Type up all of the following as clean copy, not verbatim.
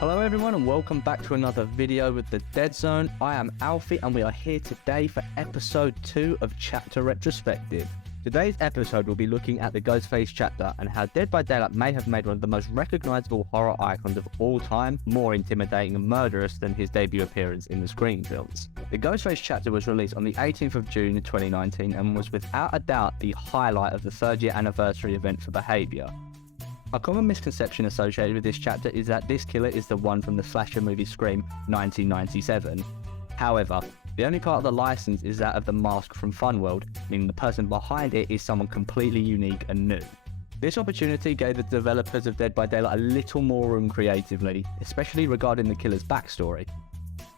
Hello everyone and welcome back to another video with the Dead Zone. I am Alfie and we are here today for episode 2 of Chapter Retrospective. Today's episode will be looking at the Ghostface chapter and how Dead by Daylight may have made one of the most recognisable horror icons of all time more intimidating and murderous than his debut appearance in the Scream films. The Ghostface chapter was released on the 18th of June 2019 and was without a doubt the highlight of the 3rd year anniversary event for Behaviour. A common misconception associated with this chapter is that this killer is the one from the slasher movie Scream 1997. However, the only part of the license is that of the mask from Funworld, meaning the person behind it is someone completely unique and new. This opportunity gave the developers of Dead by Daylight a little more room creatively, especially regarding the killer's backstory.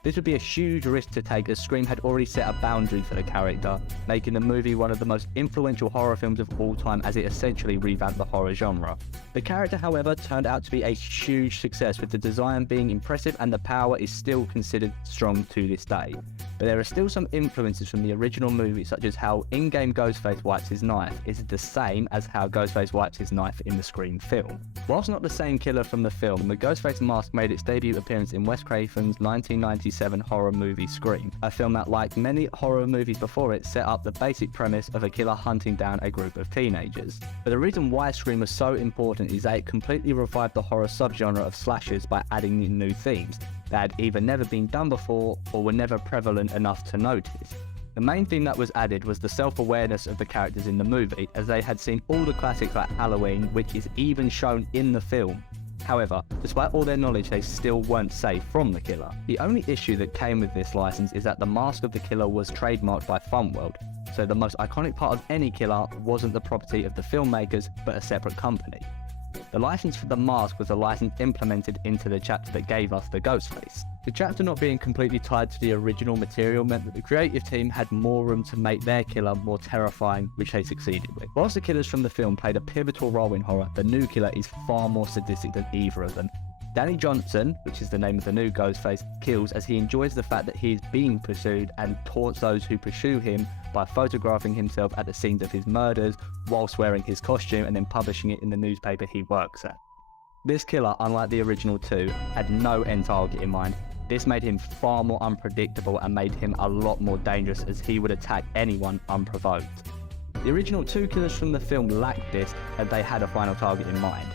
This would be a huge risk to take as Scream had already set a boundary for the character, making the movie one of the most influential horror films of all time as it essentially revamped the horror genre. The character, however, turned out to be a huge success, with the design being impressive and the power is still considered strong to this day. But there are still some influences from the original movie, such as how in-game Ghostface wipes his knife is the same as how Ghostface wipes his knife in the Scream film. Whilst not the same killer from the film, the Ghostface mask made its debut appearance in Wes Craven's 1997 horror movie Scream, a film that, like many horror movies before it, set up the basic premise of a killer hunting down a group of teenagers. But the reason why Scream was so important is that it completely revived the horror subgenre of slashers by adding in new themes that had either never been done before or were never prevalent enough to notice. The main theme that was added was the self-awareness of the characters in the movie, as they had seen all the classics like Halloween, which is even shown in the film. However, despite all their knowledge, they still weren't safe from the killer. The only issue that came with this license is that the mask of the killer was trademarked by Funworld, so the most iconic part of any killer wasn't the property of the filmmakers, but a separate company. The license for the mask was a license implemented into the chapter that gave us the Ghostface. The chapter not being completely tied to the original material meant that the creative team had more room to make their killer more terrifying, which they succeeded with. Whilst the killers from the film played a pivotal role in horror, the new killer is far more sadistic than either of them. Danny Johnson, which is the name of the new Ghostface, kills as he enjoys the fact that he is being pursued and taunts those who pursue him by photographing himself at the scenes of his murders whilst wearing his costume and then publishing it in the newspaper he works at. This killer, unlike the original two, had no end target in mind. This made him far more unpredictable and made him a lot more dangerous, as he would attack anyone unprovoked. The original two killers from the film lacked this, and they had a final target in mind.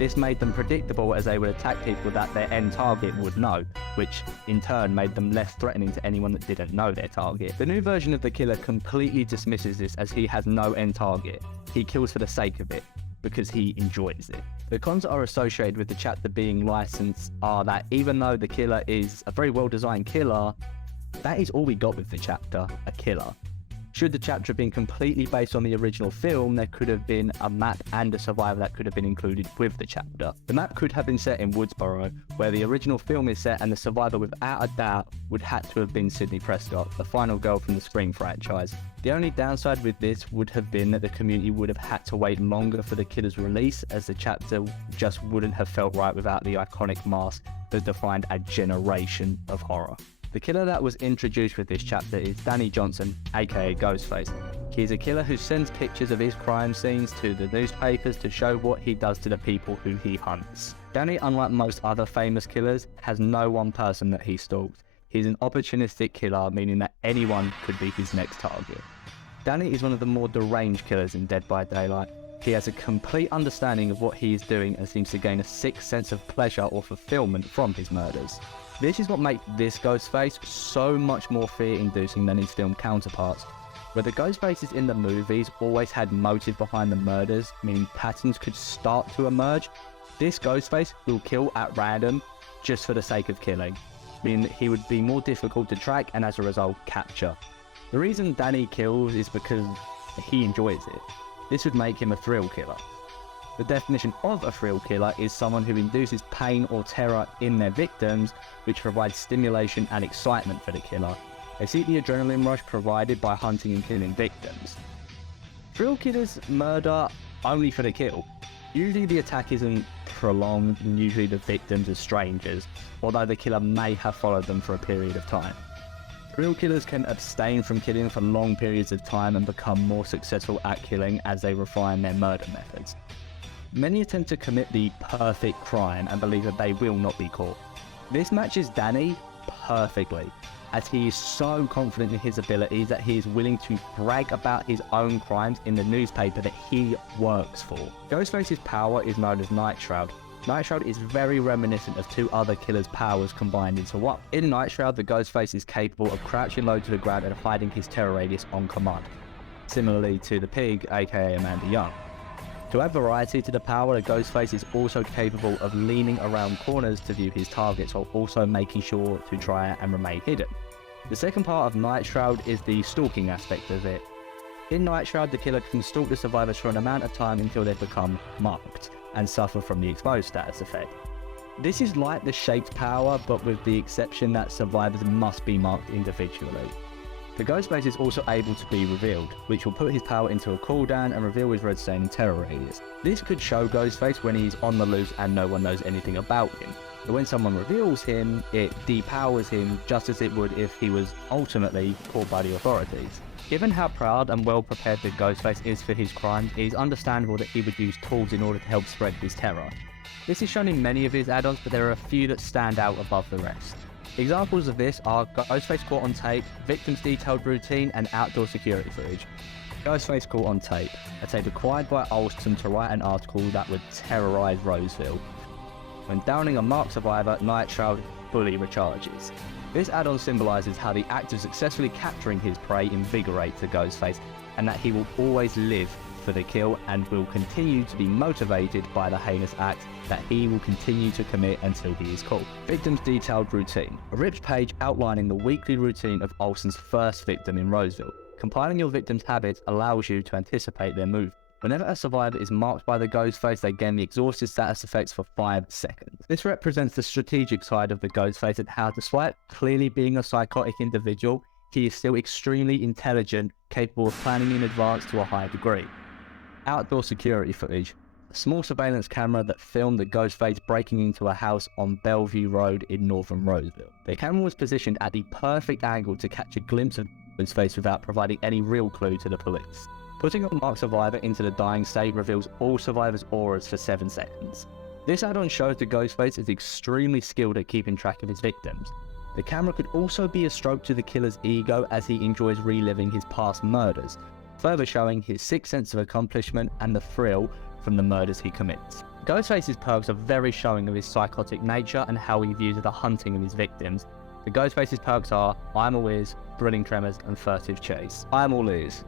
This made them predictable, as they would attack people that their end target would know, which in turn made them less threatening to anyone that didn't know their target. The new version of the killer completely dismisses this, as he has no end target. He kills for the sake of it, because he enjoys it. The cons that are associated with the chapter being licensed are that even though the killer is a very well designed killer, that is all we got with the chapter, a killer. Should the chapter have been completely based on the original film, there could have been a map and a survivor that could have been included with the chapter. The map could have been set in Woodsboro, where the original film is set, and the survivor without a doubt would have to have been Sidney Prescott, the final girl from the Scream franchise. The only downside with this would have been that the community would have had to wait longer for the killer's release, as the chapter just wouldn't have felt right without the iconic mask that defined a generation of horror. The killer that was introduced with this chapter is Danny Johnson, aka Ghostface. He is a killer who sends pictures of his crime scenes to the newspapers to show what he does to the people who he hunts. Danny, unlike most other famous killers, has no one person that he stalks. He's an opportunistic killer, meaning that anyone could be his next target. Danny is one of the more deranged killers in Dead by Daylight. He has a complete understanding of what he is doing and seems to gain a sick sense of pleasure or fulfillment from his murders. This is what makes this Ghostface so much more fear-inducing than his film counterparts. Where the Ghostfaces in the movies always had motive behind the murders, meaning patterns could start to emerge, this Ghostface will kill at random just for the sake of killing, meaning that he would be more difficult to track and as a result capture. The reason Danny kills is because he enjoys it. This would make him a thrill killer. The definition of a thrill killer is someone who induces pain or terror in their victims, which provides stimulation and excitement for the killer. They seek the adrenaline rush provided by hunting and killing victims. Thrill killers murder only for the kill. Usually the attack isn't prolonged, and usually the victims are strangers, although the killer may have followed them for a period of time. Thrill killers can abstain from killing for long periods of time and become more successful at killing as they refine their murder methods. Many attempt to commit the perfect crime and believe that they will not be caught. This matches Danny perfectly, as he is so confident in his abilities that he is willing to brag about his own crimes in the newspaper that he works for. Ghostface's power is known as Night Shroud. Night Shroud is very reminiscent of two other killers' powers combined into one. In Night Shroud, the Ghostface is capable of crouching low to the ground and hiding his terror radius on command, similarly to the Pig, aka Amanda Young. To add variety to the power, the Ghostface is also capable of leaning around corners to view his targets while also making sure to try and remain hidden. The second part of Night Shroud is the stalking aspect of it. In Night Shroud, the killer can stalk the survivors for an amount of time until they become marked and suffer from the exposed status effect. This is like the Shaped power, but with the exception that survivors must be marked individually. The Ghostface is also able to be revealed, which will put his power into a cooldown and reveal his red stain and terror radius. This could show Ghostface when he's on the loose and no one knows anything about him. But when someone reveals him, it depowers him just as it would if he was ultimately caught by the authorities. Given how proud and well prepared the Ghostface is for his crimes, it is understandable that he would use tools in order to help spread his terror. This is shown in many of his add-ons, but there are a few that stand out above the rest. Examples of this are Ghostface Caught on Tape, Victim's Detailed Routine, and Outdoor Security Footage. Ghostface Caught on Tape, a tape acquired by Olsen to write an article that would terrorise Roseville. When downing a marked survivor, Night Shroud fully recharges. This add-on symbolises how the act of successfully capturing his prey invigorates the Ghostface, and that he will always live for the kill and will continue to be motivated by the heinous act that he will continue to commit until he is caught. Victim's Detailed Routine, a ripped page outlining the weekly routine of Olsen's first victim in Roseville. Compiling your victim's habits allows you to anticipate their move. Whenever a survivor is marked by the Ghostface, they gain the exhausted status effects for 5 seconds. This represents the strategic side of the Ghostface and how, despite clearly being a psychotic individual, he is still extremely intelligent, capable of planning in advance to a high degree. Outdoor Security Footage, a small surveillance camera that filmed the Ghostface breaking into a house on Bellevue Road in northern Roseville. The camera was positioned at the perfect angle to catch a glimpse of Ghostface without providing any real clue to the police. Putting a marked survivor into the dying state reveals all survivors' auras for 7 seconds. This add-on shows the Ghostface is extremely skilled at keeping track of his victims. The camera could also be a stroke to the killer's ego as he enjoys reliving his past murders, further showing his sixth sense of accomplishment and the thrill from the murders he commits. Ghostface's perks are very showing of his psychotic nature and how he views the hunting of his victims. The Ghostface's perks are I'm all ears, Thrilling Tremors, and Furtive Chase. I'm all ears.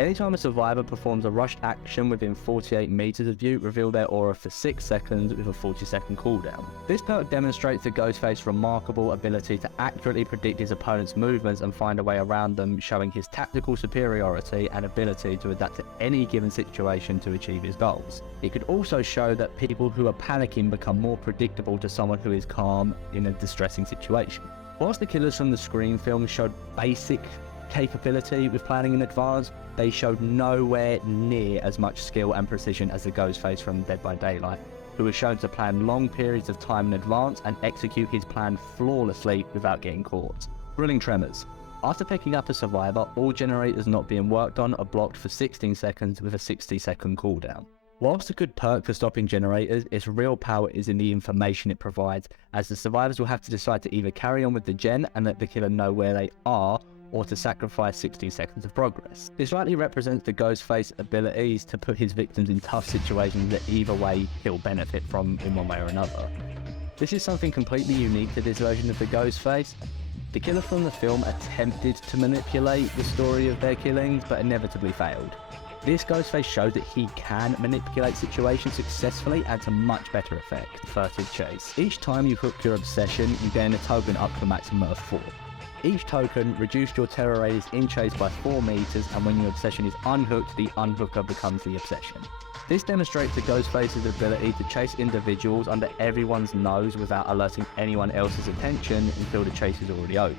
Anytime a survivor performs a rushed action within 48 meters of you, reveal their aura for 6 seconds with a 40-second cooldown. This perk demonstrates the Ghostface's remarkable ability to accurately predict his opponent's movements and find a way around them, showing his tactical superiority and ability to adapt to any given situation to achieve his goals. It could also show that people who are panicking become more predictable to someone who is calm in a distressing situation. Whilst the killers from the Scream films showed basic capability with planning in advance, they showed nowhere near as much skill and precision as the Ghostface from Dead by Daylight, who was shown to plan long periods of time in advance and execute his plan flawlessly without getting caught. Thrilling Tremors. After picking up a survivor, all generators not being worked on are blocked for 16 seconds with a 60-second cooldown. Whilst a good perk for stopping generators, its real power is in the information it provides, as the survivors will have to decide to either carry on with the gen and let the killer know where they are, or to sacrifice 16 seconds of progress. This rightly represents the Ghostface's abilities to put his victims in tough situations that either way he'll benefit from in one way or another. This is something completely unique to this version of the Ghostface. The killer from the film attempted to manipulate the story of their killings, but inevitably failed. This Ghostface showed that he can manipulate situations successfully and to much better effect. Furtive Chase. Each time you hook your obsession, you gain a token up to a maximum of 4. Each token reduced your terror radius in chase by 4 meters, and when your obsession is unhooked, the unhooker becomes the obsession. This demonstrates the Ghostface's ability to chase individuals under everyone's nose without alerting anyone else's attention until the chase is already over.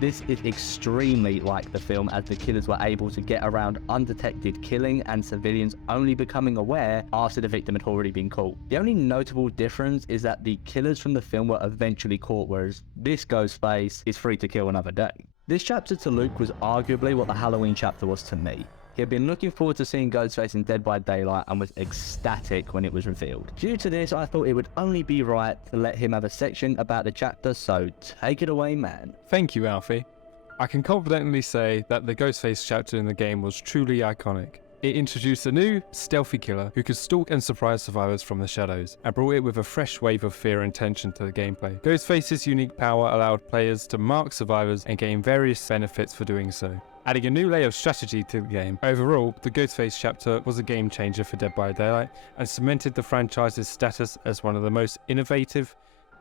This is extremely like the film, as the killers were able to get around undetected killing and civilians only becoming aware after the victim had already been caught. The only notable difference is that the killers from the film were eventually caught, whereas this Ghostface is free to kill another day. This chapter to Luke was arguably what the Halloween chapter was to me. He had been looking forward to seeing Ghostface in Dead by Daylight and was ecstatic when it was revealed. Due to this, I thought it would only be right to let him have a section about the chapter, so take it away, man. Thank you, Alfie. I can confidently say that the Ghostface chapter in the game was truly iconic. It introduced a new, stealthy killer who could stalk and surprise survivors from the shadows, and brought it with a fresh wave of fear and tension to the gameplay. Ghostface's unique power allowed players to mark survivors and gain various benefits for doing so, adding a new layer of strategy to the game. Overall, the Ghostface chapter was a game changer for Dead by Daylight, and cemented the franchise's status as one of the most innovative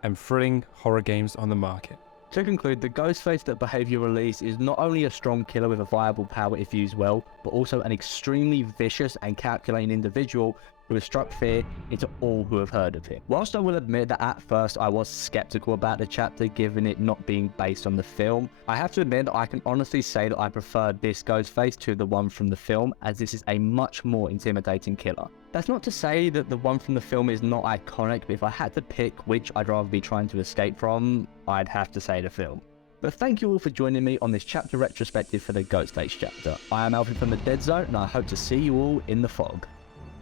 and thrilling horror games on the market. To conclude, the Ghostface that BHVR released is not only a strong killer with a viable power if used well, but also an extremely vicious and calculating individual who has struck fear into all who have heard of him. Whilst I will admit that at first I was skeptical about the chapter given it not being based on the film, I have to admit that I can honestly say that I prefer this Ghostface to the one from the film, as this is a much more intimidating killer. That's not to say that the one from the film is not iconic, but if I had to pick which I'd rather be trying to escape from, I'd have to say the film. But thank you all for joining me on this chapter retrospective for the Ghostface chapter. I am Alfie from the Dead Zone, and I hope to see you all in the fog.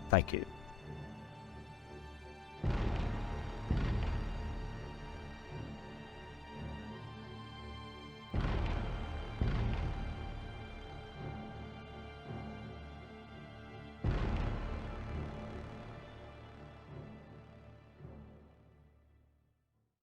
Thank you.